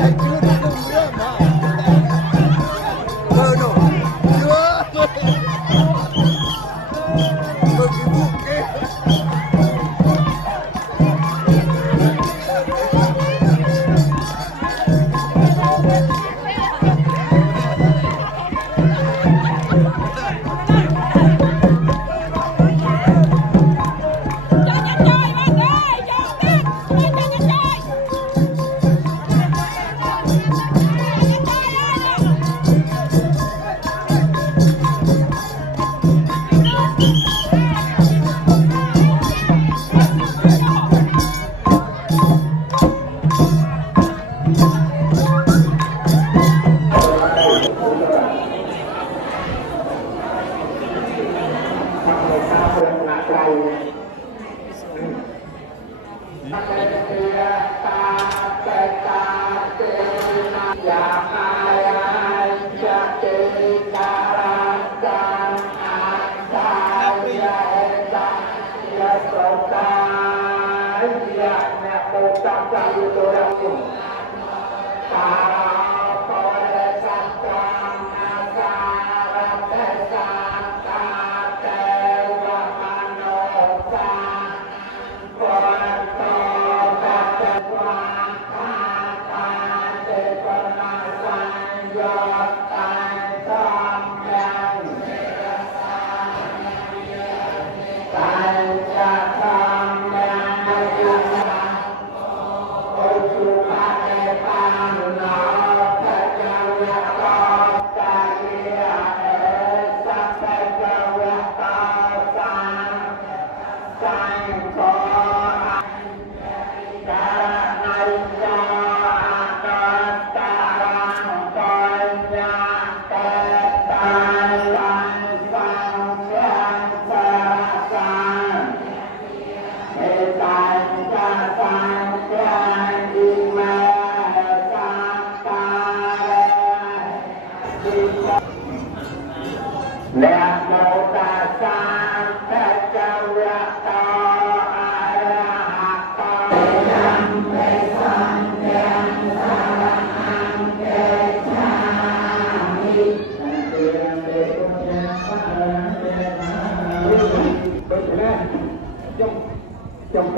trong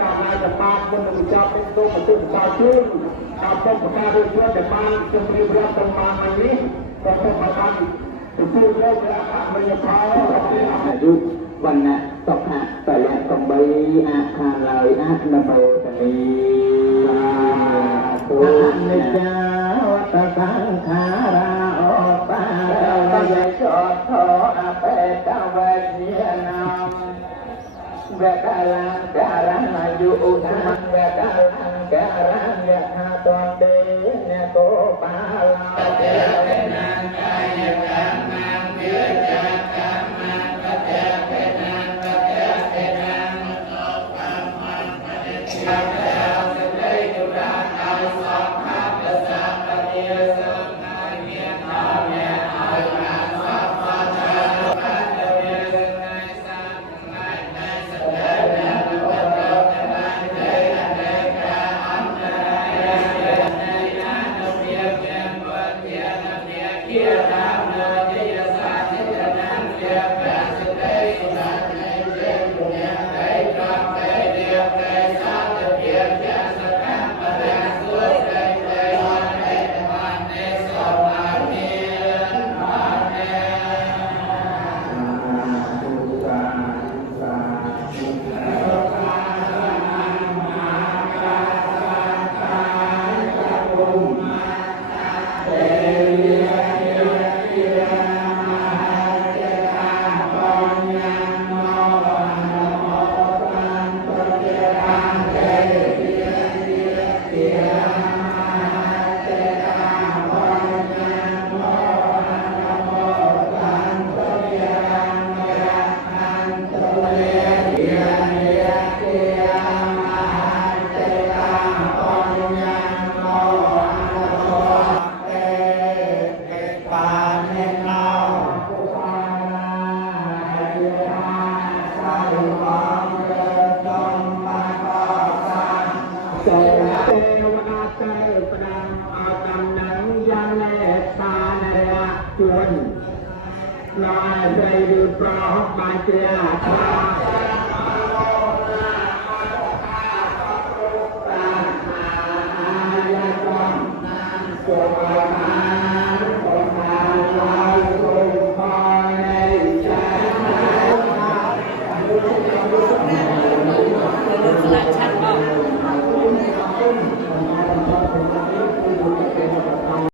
ការណាដែលបានមុននឹងបញ្ចប់ពេលទៅបន្ទុកដល់ជើងដល់ពុកប្រកាសរួចរាល់ដែលបានជម្រាបរាប់ទៅបានថ្ងៃនេះក៏សូមឲ្យបានទទួលយកព្រះអរិយផលរបស់ព្រះអរិយវណ្ណៈសុខៈពលៈកំបីអាខានឡើយអនុមោទនីអនិច្ចាវតសង្ខារាអបារយចតោអបេតវេញានាវកាលការណយុឧបមវកាលការណយថាតងទេអ្នកោបាលទេវនាកាយកម្មវិជ្ជកម្មបច្ចៈកេណាបច្ចៈកេណាអបមបតិច្ឆាតេសេចទុរាឲ្យសពខបសាបតិសុខាញាធម្មឲ្យបានសពបតាបានទៅថ្ងៃសាថ្ងៃនៃសដេនបតរបានទេអនេកាអន្តរាយនៃអនុភាពជាវទានភាគារាមនៅជាសាធិរណាជាប្រាសិទ្ធិសុរានៃជាពុញ្ញកៃក្រំកៃលៀបកៃសាធិភាពជាសកម្មបរាសុទ្ធកៃកៃអនឯតបាននេសមានិអនេ เ ตาเรียจวนลอยใจดูปลอกบาเจียตาสุข